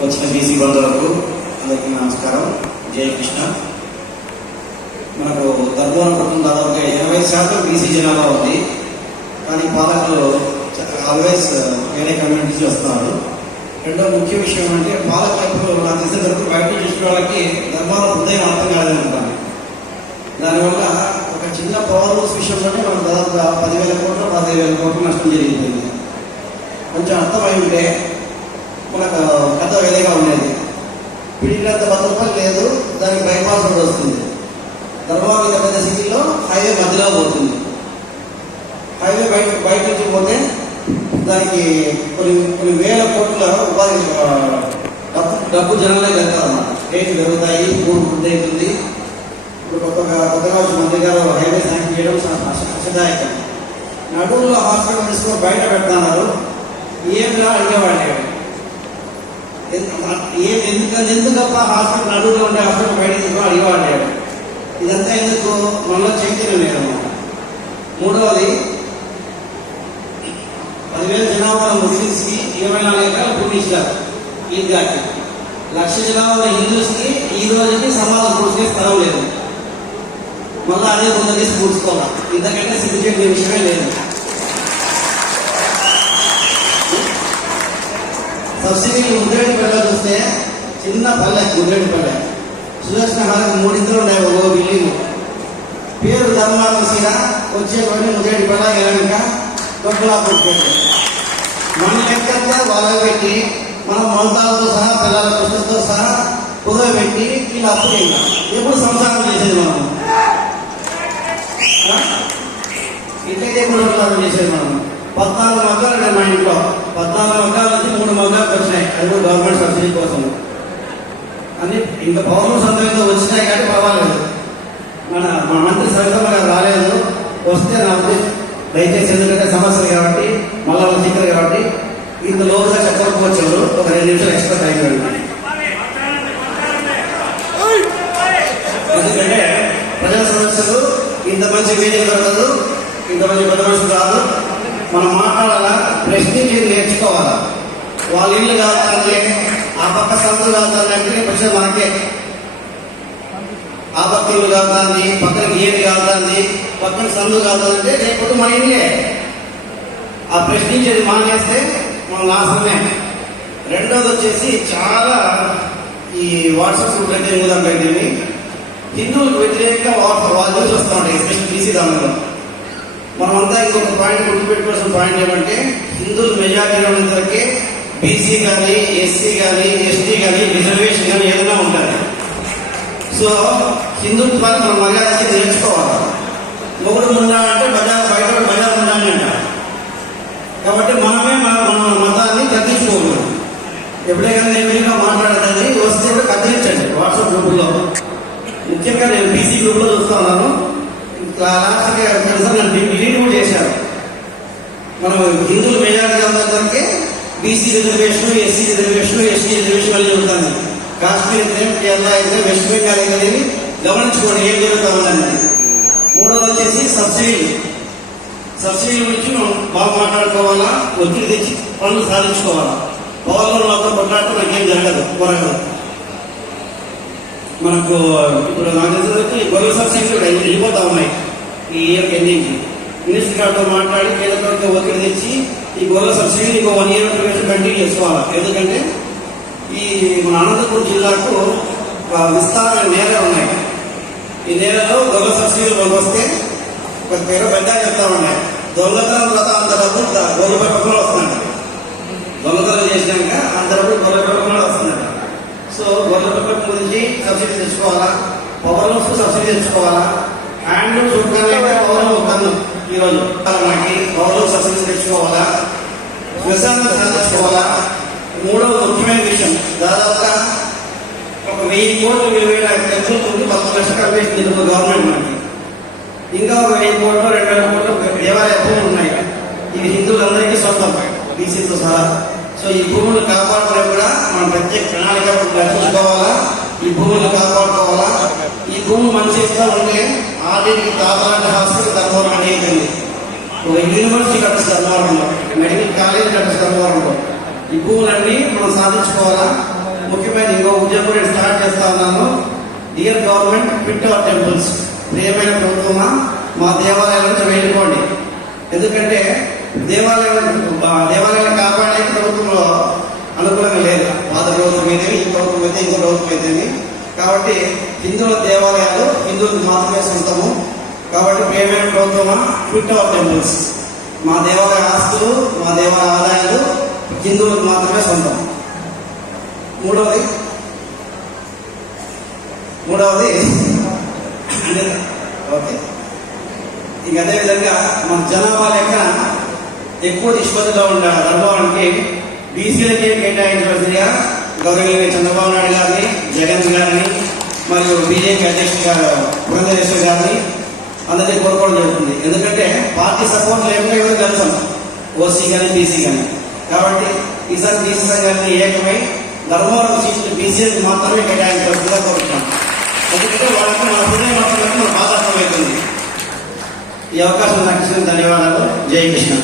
వచ్చిన బీసీ బంధువులకు అందరికీ నమస్కారం. జై కృష్ణ. మనకు ధర్మవరం పట్టణం దాదాపుగా 20% బీసీ జనాభా ఉంది. కానీ పాలకులు ఆల్వేస్ వేరే కమ్యూనిటీస్ వస్తున్నారు. రెండో ముఖ్య విషయం అంటే పాలకులకు నాకు తెలిసిన వరకు బయట చూసిన వాళ్ళకి ధర్మవరం హృదయం అర్థం కాలేదనుకుంటాను. దానివల్ల ఒక చిన్న పవర్ లూస్ విషయంలోనే మనకు దాదాపుగా 10,000 కోట్లు 15,000 కోట్లు నష్టం జరిగిపోయింది. కొంచెం అర్థమై ఉంటే మనకు కథ వేరేగా ఉండేది. పిడికినంత భద్రత లేదు, దానికి బైపాస్ రోడ్ వస్తుంది. ధర్మవరం పెద్ద సిటీలో హైవే మధ్యలో పోతుంది. హైవే బయట నుంచి పోతే దానికి కొన్ని వేల కోట్ల ఉపాధి డబ్బు జనాలే వెళ్తారన్నమాట. రేట్లు పెరుగుతాయి, వృద్ధి అవుతుంది. ఇప్పుడు కొత్తగా వచ్చి మంత్రి గారు హైవే శాంక్షన్ చేయడం అశదాయకం. నడువులో హాస్పిటల్ తీసుకొని బయట పెడుతున్నారు. ఏమిలా అడిగేవాడే ఎందుకప్ప హాస్పిటల్ నడువులో ఉండే హాస్పిటల్ బయట తీసుకొని అడిగేవాడాడు. ఇదంతా ఎందుకు మనలో చైతన్యం లేదన్నమాట. మూడవది 10,000 జనాభా ముస్లిమ్స్కి 24 ఎకరాలు భూమి ఇచ్చారు ఈద్గాకి. 1,00,000 జనాభా హిందూస్కి ఈ రోజుకి సమాజం పూర్తిగా స్థలం లేదు. మళ్ళీ అదే కొందరికి పూడ్చుకోవాలి. ఇంతకంటే సిగ్గుచేసిన విషయమే లేదు. సబ్సిడీ ముద్రేడిపల్లె చూస్తే చిన్న పల్లె ముద్రేడిపల్లె సుదర్శన హాలకు 3 ఇంట్లో ఉన్నాయి. ఒక బిల్డింగ్ పేరు ధర్మవరం సీర వచ్చే కొన్ని ముద్రేడిపల్లె ఎలాగ కొట్టలాపూర్ పెట్టి మన లెక్కగా వాళ్ళ పెట్టి మనం మొలతాలతో సహా పిల్లల పుస్తకంతో సహా కుదవ పెట్టి వీళ్ళు అప్పు చేయాలి. ఎప్పుడు సంసారం చేసేది మనం ఇంటికి ఎప్పుడు చేసేది మనం. 14 మగ్గాలు ఉన్నాయి మా ఇంట్లో. 14 మగ్గాలు వచ్చి 3 మగ్గాలు వచ్చినాయి. అది కూడా గవర్నమెంట్ సబ్సిడీ కోసం. అన్ని ఇంకా పౌరులు సంతకంతో వచ్చినాయి కానీ పర్వాలేదు. మా మంత్రి సరిగ్గా రాలేదు. వస్తే నాకు దయచేసి, ఎందుకంటే సమస్యలు కాబట్టి మళ్ళా చిక్కరు కాబట్టి ఇంత లోతుగా చెప్పకపోవచ్చు. ఒక 2 నిమిషాలు ఎక్స్ట్రా టైం పెడతాను. ఎందుకంటే ప్రజా సమస్యలు ఇంత మంచి వేదిక దొరకదు, ఇంత మంచి పెద్ద మనుషులు రాదు. మనం మాట్లాడాలా, ప్రశ్నించేది నేర్చుకోవాలా. వాళ్ళ ఇల్లు కావాలి, ఆ పక్క సంతులు కావాలంటే ప్రశ్న మనకే. ఆ పక్క ఇల్లు కావాలి, పక్కనకి ఏది కావాలి, పక్కన సందు కావాలంటే లేకపోతే మన ఇల్లే. ఆ ప్రశ్నించేది మానేస్తే మన నాశనమే. రెండోది వచ్చేసి చాలా ఈ వాట్సాప్ గ్రూప్ అయితే ఎందుకంటే హిందువులకు వ్యతిరేకంగా వాళ్ళు చూస్తూ ఉంటాయి, ఎస్పెషల్ బీసీ దానిలో. మనమంతా ఇంకొక పాయింట్ గుర్తుపెట్టుకోవాల్సిన పాయింట్ ఏమంటే హిందువులు మెజారిటీలో ఉన్నందుకే బీసీ కానీ ఎస్సీ కానీ ఎస్టీ కానీ రిజర్వేషన్ కానీ ఏదైనా ఉంటాయి. సో హిందుత్వాన్ని మనం మర్యాద నేర్చుకోవాలి. మొగుడు ముందా అంటే బయట బజార్ ఉండాలి అంటారు. కాబట్టి మనమే మన మతాన్ని తగ్గించుకోకూడదు. ఎప్పుడైనా నేను మాట్లాడుతుంది వస్తే కూడా కత్తిరించండి వాట్సాప్ గ్రూపుల్లో. ముఖ్యంగా నేను బీసీ గ్రూప్లో చూస్తా ఉన్నాను. లాస్ట్గా డిలీట్ కూడా చేశారు. మనం హిందువులు మెజారిటీ అందరికీ BC reservation, SC reservation, ST reservation మళ్ళీ జరుగుతుంది. కాశ్మీర్ అయితే, కేరళ అయితే, వెస్ట్ బెంగాల్ అయితే గమనించుకోండి ఏం జరుగుతా ఉందండి. మూడోది వచ్చేసి సబ్సిడీ గురించి మనం బాగా మాట్లాడుకోవాలా, ఒత్తిడి తెచ్చి పనులు సాధించుకోవాలా. పవర్లో మాత్రం కొట్లాడితే మనకేం జరగదు, కొరగదు. మనకు ఇప్పుడు నాకు తెలిసి గొర్రెల సబ్సిడీలు వెళ్ళిపోతా ఉన్నాయి. ఈ ఇయర్ ఎండింగ్ మినిస్టర్ గారితో మాట్లాడి కేంద్ర ప్రభుత్వం ఒత్తిడి తెచ్చి ఈ గొర్రెల సబ్సిడీని ఇంకో 1 ఇయర్ కంటిన్యూ చేసుకోవాలి. ఎందుకంటే ఈ మన అనంతపురం జిల్లాకు విస్తారమైన నేలలు ఉన్నాయి. ఈ నేలలో గొర్రెల సబ్సిడీలు వస్తే ఒక పేరు పెద్ద చెప్తా ఉన్నాయి. దొంగతనం తర్వాత అంత డబ్బు గొర్రెల పెట్టుకుని వస్తున్నాయి. దొంగతనం చేసినాక అంత డబ్బు గొర్రెల పెట్టుకుని వస్తున్నాయి. సో గొర్రెల పెట్టుకు గురించి సబ్సిడీ తెచ్చుకోవాలా, పవర్ లూమ్స్ సబ్సిడీ తెచ్చుకోవాలా. హ్యాండ్లూమ్స్ ఉడకాలంటే పవర్ లూమ్ కన్ను ఈరోజు మనకి పవర్ లూమ్ సబ్సిడీ తెచ్చుకోవాలా, వ్యవసాయం సాధించుకోవాలా. మూడవ ముఖ్యమైన విషయం, దాదాపుగా ఒక 1000 కోట్లు విలువైన టెంపుల్ 10 లక్షలు కల్పిస్తుంది గవర్నమెంట్ మనకి. ఇంకా ఒక 1000 కోట్లు 2,000 కోట్లు దేవాలయ భూములు ఉన్నాయి. ఇవి హిందువులందరికీ సొంతం బీసీతో సహా. సో ఈ భూములు కాపాడుకునే కూడా మనం ప్రత్యేక ప్రణాళిక రచించుకోవాలా. ఈ భూములు కాపాడుకోవాలా. ఈ భూములు మంచి ఇస్తూ ఉంటే ఆల్రెడీ తాతలాంటి హాస్పిటల్ ధర్మవరం అనేది ఒక యూనివర్సిటీ కట్టచ్చు ధర్మవరంలో, మెడికల్ కాలేజ్ కట్టచ్చు ధర్మవరంలో. ఈ భూములన్నీ మనం సాధించుకోవాలా. ముఖ్యమైన ఇంకో ఉద్యోగం నేను స్టార్ట్ చేస్తా ఉన్నాను. Dear government, quit our temples. ప్రియమైన ప్రభుత్వమా, మా దేవాలయాల నుంచి వెళ్ళిపోండి. ఎందుకంటే దేవాలయాలను కాపాడే ప్రభుత్వంలో అనుకూలంగా లేదు. పాత ప్రభుత్వం అయితే, ఈ ప్రభుత్వం అయితే, ఇంకో ప్రభుత్వం అయితే. కాబట్టి హిందువుల దేవాలయాలు హిందువులకు మాత్రమే సొంతము. కాబట్టి ప్రియమైన ప్రభుత్వమా, క్విట్ అవర్ టెంపుల్స్. మా దేవాలయ ఆస్తులు, మా దేవాలయ ఆదాయాలు హిందువులకు మాత్రమే సొంతం. మూడవది ఓకే. ఇక అదేవిధంగా మన జనాభా లెక్క ఎక్కువ నిష్పత్తిలో ఉన్న అనుభవానికి బీసీలకే కేటాయించవలసిందిగా గౌరవనీయ చంద్రబాబు నాయుడు గారిని, జగన్ గారిని మరియు బీజేపీ అధ్యక్షుడు గారు పురంధరేశ్వర్ గారిని అందరినీ కోరుకోవడం జరుగుతుంది. ఎందుకంటే పార్టీ సపోర్ట్ లేకుండా ఎవరు కలిసాం, ఓసీ కానీ బీసీ కానీ. కాబట్టి ఈసారి బీసీ సంఘాన్ని ఏకమై ధర్మవరం సీట్లు బీసీలకు మాత్రమే కేటాయించవలసిందిగా కోరుతున్నాం. ఎందుకంటే వాళ్ళకి మన హృదయ మాత్రమే మన బాధార్థమవుతుంది. ఈ అవకాశం నాకు ఇచ్చిన ధన్యవాదాలు. జై కృష్ణ.